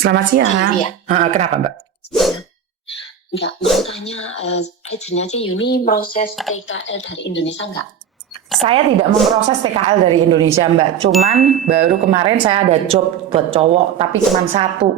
Selamat siang. Iya, Kenapa, Mbak? nggak mau tanya, agennya aja Yuni proses TKL dari Indonesia nggak? Saya tidak memproses TKL dari Indonesia, Mbak. Cuman baru kemarin saya ada job buat cowok, tapi cuma satu.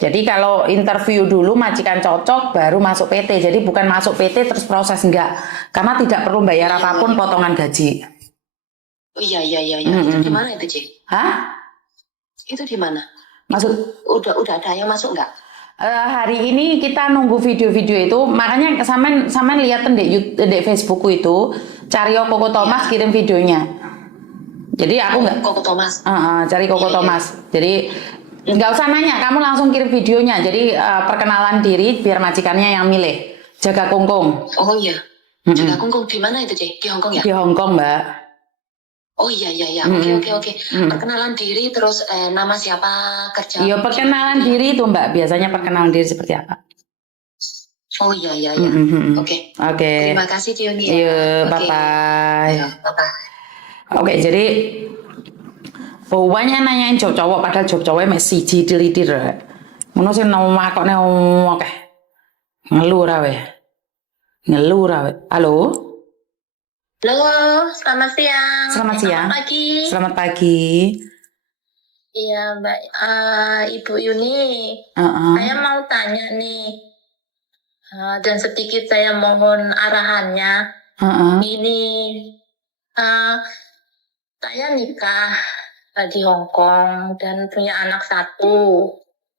Jadi kalau interview dulu majikan cocok, baru masuk PT. Jadi bukan masuk PT terus proses, enggak. Karena tidak perlu bayar apapun potongan gaji. Oh iya. Itu di mana itu, Ci? Hah? Itu di mana? Maksud Udah ada yang masuk nggak? hari ini kita nunggu video-video itu, makanya samen lihat di Facebookku itu, cari Koko Thomas kirim videonya. Jadi aku nggak Koko Thomas. cari Koko Iya. Thomas. Jadi nggak usah nanya, kamu langsung kirim videonya. Jadi perkenalan diri biar majikannya yang milih. Jaga kungkung. Oh iya. Jaga kungkung di mana itu, Ci? Di Hong Kong ya? Di Hong Kong, Mbak. Oh iya. Oke. Perkenalan diri terus nama siapa, kerja? Iya, perkenalan diri itu, Mbak. Biasanya perkenalan diri seperti apa? Oh iya. Oke. Oke. Terima kasih, Ci Yuni. Iya, Oke. bye-bye. Bye-bye. Oke, jadi banyak nanyain job cowok, padahal job cowoknya masih siji-dilidir. Ngono sih nama kok oke. Ngeluh ra we. Halo? Halo, selamat siang. Selamat siang. Selamat pagi. Selamat pagi. Iya, Mbak. Ibu Yuni, saya mau tanya nih, dan sedikit saya mohon arahannya. Ini, saya nikah di Hong Kong dan punya anak satu,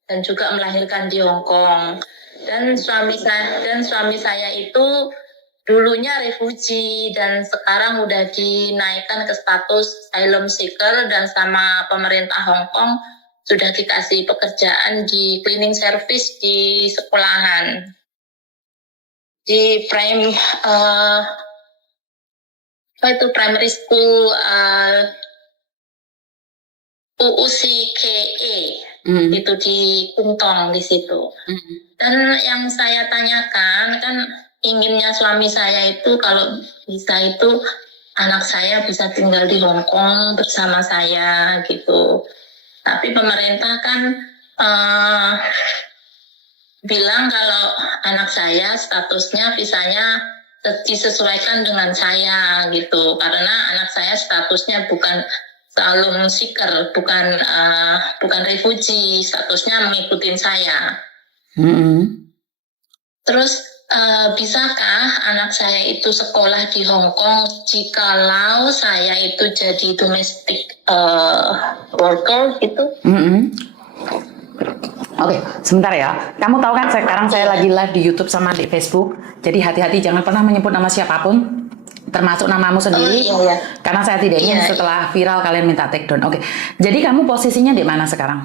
dan juga melahirkan di Hong Kong. Dan suami saya itu dulunya refugee dan sekarang udah dinaikkan ke status asylum seeker dan sama pemerintah Hong Kong sudah dikasih pekerjaan di cleaning service di sekolahan di primary school UUCKE itu di Kungtong di situ. Dan yang saya tanyakan kan inginnya suami saya itu kalau bisa itu anak saya bisa tinggal di Hong Kong bersama saya gitu. Tapi pemerintah kan bilang kalau anak saya statusnya visanya disesuaikan dengan saya gitu. Karena anak saya statusnya bukan asylum seeker, bukan refugee, statusnya mengikuti saya. Terus bisakah anak saya itu sekolah di Hong Kong jikalau saya itu jadi domestic worker gitu? Oke, sebentar ya. Kamu tahu kan sekarang saya lagi live di YouTube sama di Facebook. Jadi hati-hati jangan pernah menyebut nama siapapun, termasuk namamu sendiri. Iya. Karena saya tidak ingin setelah viral kalian minta take down. Oke, jadi kamu posisinya di mana sekarang?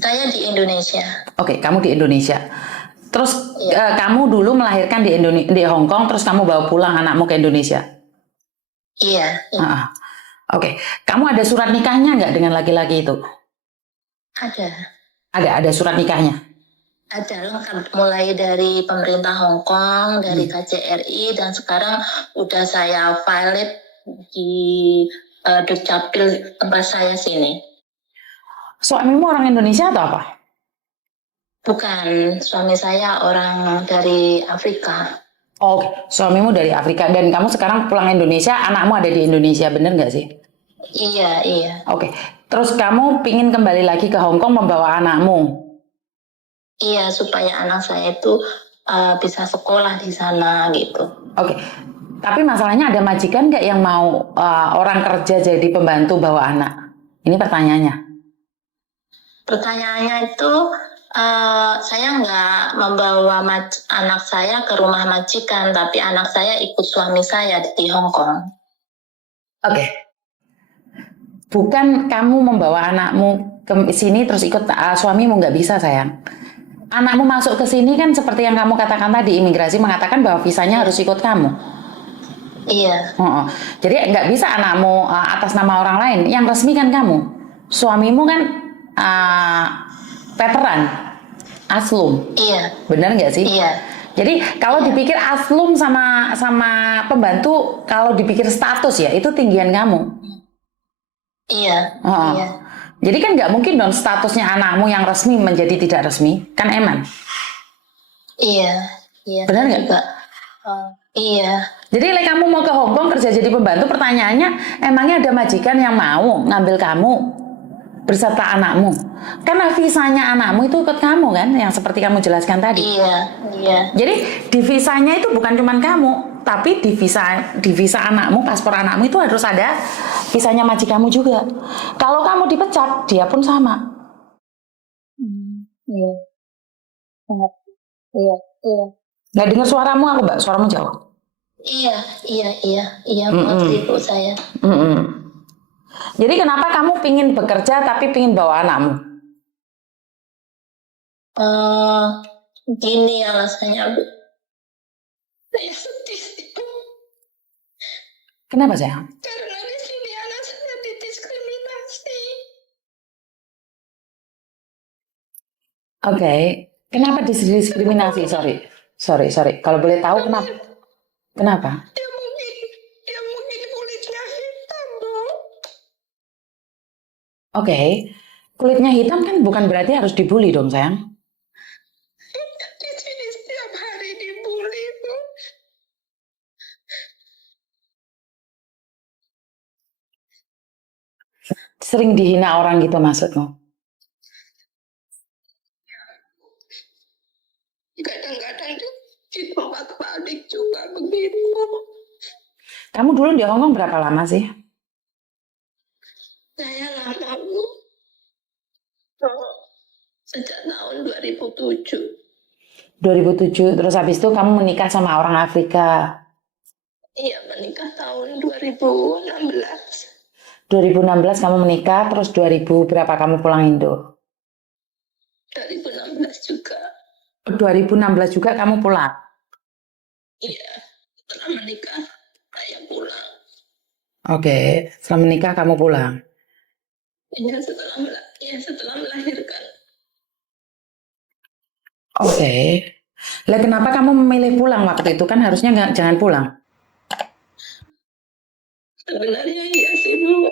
Saya di Indonesia. Oke, kamu di Indonesia. Terus kamu dulu melahirkan di Hong Kong, terus kamu bawa pulang anakmu ke Indonesia? Iya. Oke, kamu ada surat nikahnya nggak dengan laki-laki itu? Ada surat nikahnya? Ada lengkap, mulai dari pemerintah Hong Kong, dari KJRI, dan sekarang udah saya file di Dukcapil tempat saya sini. Suamimu orang Indonesia atau apa? Bukan, suami saya orang dari Afrika. Oke, suamimu dari Afrika dan kamu sekarang pulang Indonesia, anakmu ada di Indonesia, bener nggak sih? Iya. Oke, terus kamu pingin kembali lagi ke Hong Kong membawa anakmu? Iya, supaya anak saya itu bisa sekolah di sana gitu. Oke, tapi masalahnya ada majikan nggak yang mau orang kerja jadi pembantu bawa anak? Ini pertanyaannya. Pertanyaannya itu saya nggak membawa anak saya ke rumah majikan, tapi anak saya ikut suami saya di Hong Kong. Oke. Bukan kamu membawa anakmu ke sini terus ikut suamimu, nggak bisa sayang. Anakmu masuk ke sini kan seperti yang kamu katakan tadi, imigrasi mengatakan bahwa visanya harus ikut kamu. Iya. Jadi nggak bisa anakmu atas nama orang lain, yang resmi kan kamu. Suamimu kan veteran, aslum. Iya. Benar nggak sih? Iya. Jadi kalau dipikir aslum sama pembantu, kalau dipikir status ya itu tinggian kamu. Iya. Jadi kan nggak mungkin dong statusnya anakmu yang resmi menjadi tidak resmi, kan Eman? Iya, iya. Benar saya nggak? juga. Iya. Jadi kamu mau ke Hong Kong kerja jadi pembantu, pertanyaannya emangnya ada majikan yang mau ngambil kamu beserta anakmu? Karena visanya anakmu itu ikut kamu kan, yang seperti kamu jelaskan tadi. Iya, iya. Jadi di visanya itu bukan cuma kamu, tapi di visa anakmu, paspor anakmu itu harus ada visanya majikanmu juga. Kalau kamu dipecat, dia pun sama. Iya. Sangat. Iya, iya. Nggak dengar suaramu aku, Mbak. Suaramu jauh. Iya, iya, iya, iya, mengerti Bu saya. Jadi kenapa kamu pingin bekerja tapi pingin bawa anakmu? Gini alasannya Bu. Saya sedih sih, Bu. Kenapa sayang? Karena di sini anak saya didiskriminasi. Oke. Kenapa diskriminasi? Sorry. Kalau boleh tahu kenapa? Kenapa? Dia mungkin kulitnya hitam, Bu. Oke. Kulitnya hitam kan bukan berarti harus dibully dong, sayang. Di sini setiap hari dibully, Bu. Sering dihina orang gitu maksudmu? Kadang-kadang di tempat pabrik juga begitu. Kamu dulu di Hong Kong berapa lama sih? Saya lama, Bu. Sejak tahun 2007. 2007, terus habis itu kamu menikah sama orang Afrika. Iya, menikah tahun 2016. 2016 kamu menikah, terus 2000 berapa kamu pulang Indo? 2016 juga. 2016 juga kamu pulang? Iya, setelah menikah saya pulang. Oke, setelah menikah kamu pulang? Iya, setelah melahirkan. Oke. Lah kenapa kamu memilih pulang waktu itu? Kan harusnya jangan pulang. Sebenarnya iya sih, Bu.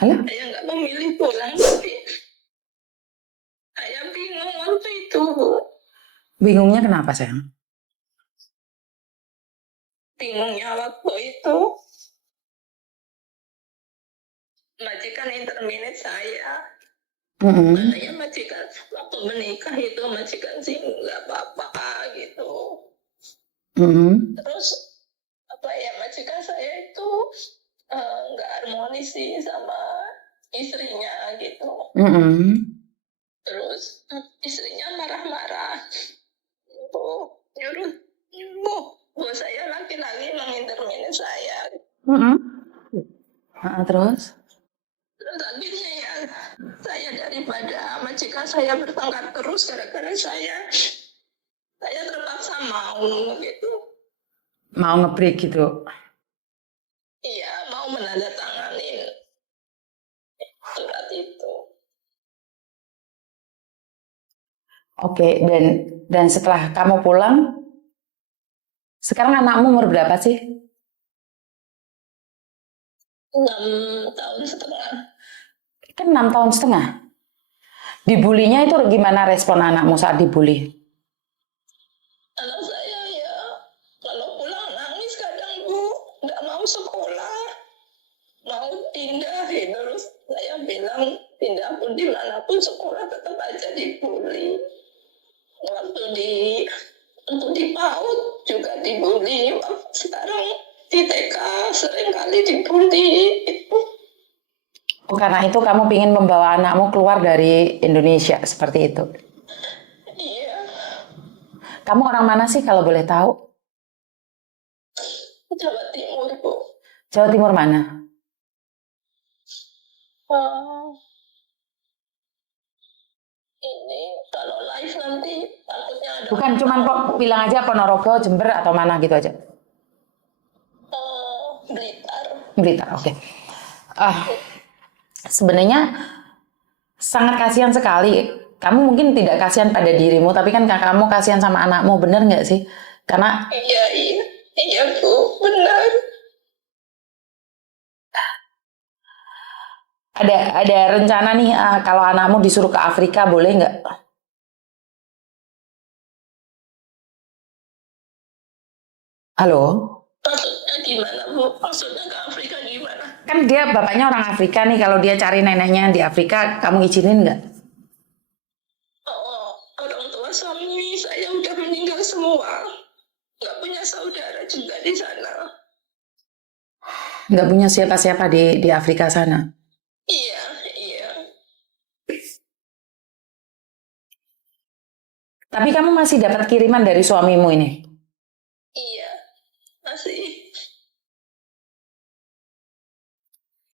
Halo? Saya nggak memilih pulang, tapi saya bingung waktu itu, Bu. Bingungnya kenapa, sayang? Bingungnya waktu itu majikan interminate saya. Katanya majikan waktu menikah itu majikan sih nggak apa-apa gitu. Terus apa ya, majikan saya itu nggak harmonis sih sama istrinya gitu. Terus istrinya marah-marah, nyuruh bos saya laki-laki menginterminate saya. Terus? Terus akhirnya ya saya daripada majikan saya bertengkar terus gara-gara saya terpaksa mau gitu. Mau nge-break gitu? Iya, mau menandatanganin surat itu. Oke, dan setelah kamu pulang, sekarang anakmu umur berapa sih? 6 tahun setengah. Kan 6 tahun setengah. Dibulinya itu gimana respon anakmu saat dibully? Anak saya ya kalau pulang nangis kadang, Bu, nggak mau sekolah, mau pindah. Terus saya bilang pindah pun dimanapun sekolah tetap aja dibully. Waktu di PAUD juga dibully. Sekarang di TK seringkali dibully. Oh, karena itu kamu ingin membawa anakmu keluar dari Indonesia seperti itu? Iya. Kamu orang mana sih kalau boleh tahu? Jawa Timur, Bu. Jawa Timur mana? Ini kalau live nanti takutnya ada. Bukan cuman bilang aja Ponorogo, Jember atau mana gitu aja. Blitar. Blitar, oke. Sebenarnya sangat kasihan sekali. Kamu mungkin tidak kasihan pada dirimu, tapi kan kamu kasihan sama anakmu, bener nggak sih? Karena iya Bu, benar. Ada rencana nih kalau anakmu disuruh ke Afrika boleh nggak? Halo? Maksudnya gimana, Bu? Maksudnya ke Afrika gimana? Kan dia bapaknya orang Afrika nih, kalau dia cari neneknya di Afrika, kamu izinin nggak? Oh, orang tua suami saya udah meninggal semua. Nggak punya saudara juga di sana. Nggak punya siapa-siapa di Afrika sana. Iya, iya. Tapi kamu masih dapat kiriman dari suamimu ini?